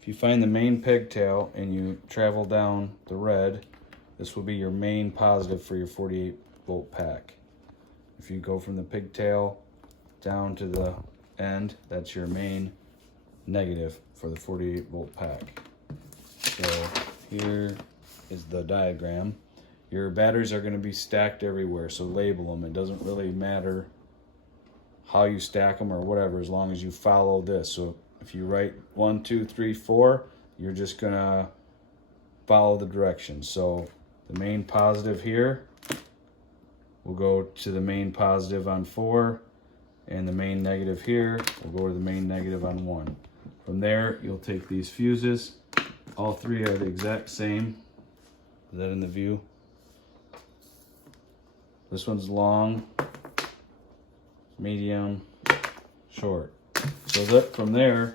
If you find the main pigtail and you travel down the red, this will be your main positive for your 48 volt pack. If you go from the pigtail down to the end, that's your main negative for the 48 volt pack. So here is the diagram. Your batteries are going to be stacked everywhere, so label them. It doesn't really matter how you stack them or whatever, as long as you follow this. So if you write 1, 2, 3, 4, you're just going to follow the directions. So the main positive here will go to the main positive on 4, and the main negative here will go to the main negative on 1. From there, you'll take these fuses. All three are the exact same. Is that in the view? This one's long, medium, short. So that from there,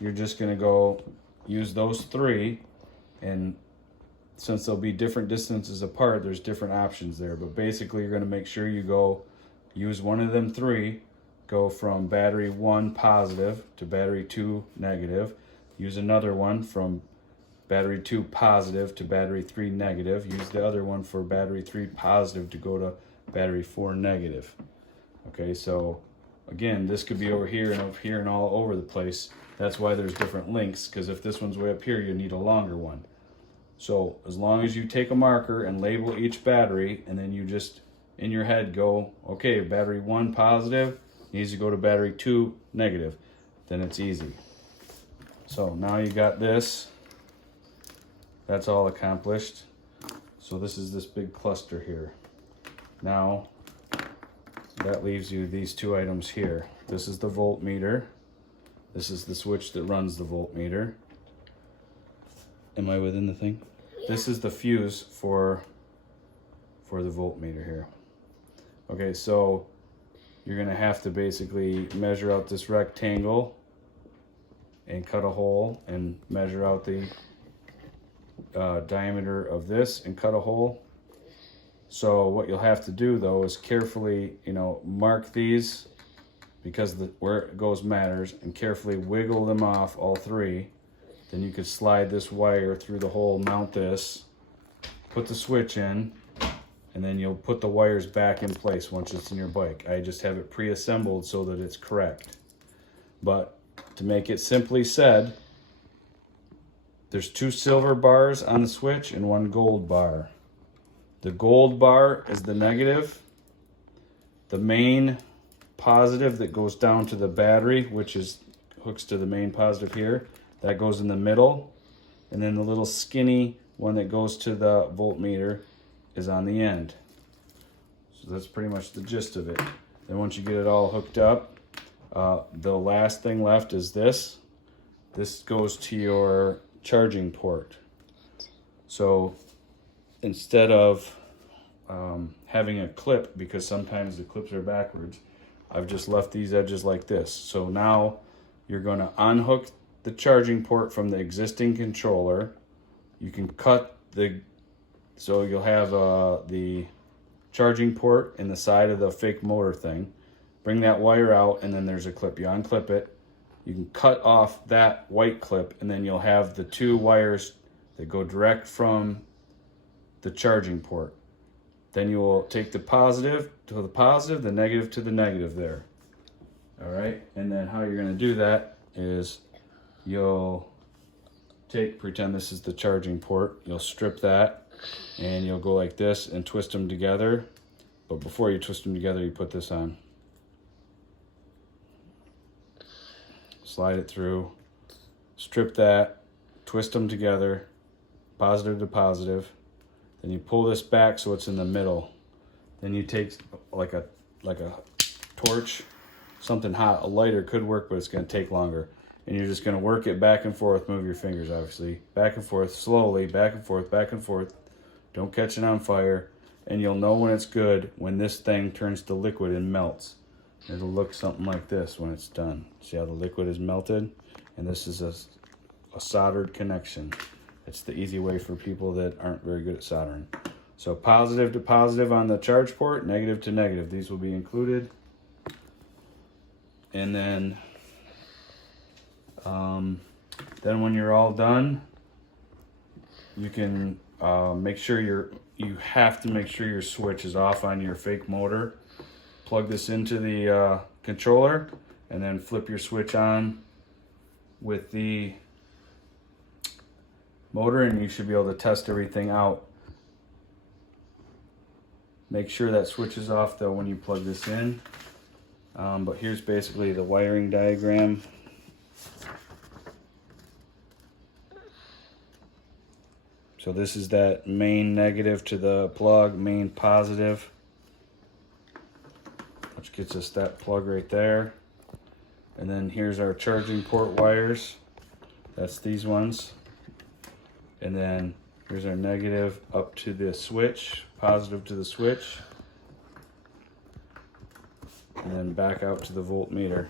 you're just gonna go use those three, and since they'll be different distances apart, there's different options there. But basically, you're gonna make sure you go use one of them three, go from battery 1 positive to battery 2 negative, use another one from battery 2 positive to battery 3 negative, use the other one for battery 3 positive to go to battery 4 negative. Okay, so again, this could be over here and all over the place. That's why there's different links, because if this one's way up here, you need a longer one. So as long as you take a marker and label each battery, and then you just in your head go, okay, battery 1 positive needs to go to battery 2 negative, then it's easy. So now you got this. That's all accomplished. So this is this big cluster here. Now that leaves you these two items here. This is the voltmeter. This is the switch that runs the voltmeter. Am I within the thing? Yeah. This is the fuse for the voltmeter here. Okay, so you're gonna have to basically measure out this rectangle and cut a hole, and measure out the diameter of this and cut a hole. So what you'll have to do though is carefully, mark these, because where it goes matters, and carefully wiggle them off, all three. Then you could slide this wire through the hole, mount this, put the switch in, and then you'll put the wires back in place once it's in your bike. I just have it pre-assembled so that it's correct. But to make it simply said, there's 2 silver bars on the switch and 1 gold bar. The gold bar is the negative. The main positive that goes down to the battery, which hooks to the main positive here, that goes in the middle. And then the little skinny one that goes to the voltmeter is on the end. So that's pretty much the gist of it. Then once you get it all hooked up, the last thing left is this. This goes to your charging port. So instead of having a clip, because sometimes the clips are backwards, I've just left these edges like this. So now you're going to unhook the charging port from the existing controller. You can cut so you'll have the charging port in the side of the fake motor thing. Bring that wire out, and then there's a clip. You unclip it. You can cut off that white clip, and then you'll have the 2 wires that go direct from the charging port. Then you will take the positive to the positive, the negative to the negative there. All right, and then how you're going to do that is you'll pretend this is the charging port. You'll strip that, and you'll go like this and twist them together. But before you twist them together, you put this on. Slide it through, strip that, twist them together, positive to positive. Then you pull this back so it's in the middle. Then you take like a torch, something hot. A lighter could work, but it's going to take longer. And you're just going to work it back and forth. Move your fingers, obviously. Back and forth, slowly, back and forth, back and forth. Don't catch it on fire. And you'll know when it's good when this thing turns to liquid and melts. It'll look something like this when it's done. See how the liquid is melted? And this is a soldered connection. It's the easy way for people that aren't very good at soldering. So positive to positive on the charge port, negative to negative. These will be included. And then Then when you're all done, you can make sure you have to make sure your switch is off on your fake motor. Plug this into the controller and then flip your switch on with the motor, and you should be able to test everything out. Make sure that switch is off though when you plug this in. But here's basically the wiring diagram. So this is that main negative to the plug, main positive, which gets us that plug right there. And then here's our charging port wires. That's these ones. And then here's our negative up to the switch, positive to the switch, and then back out to the voltmeter.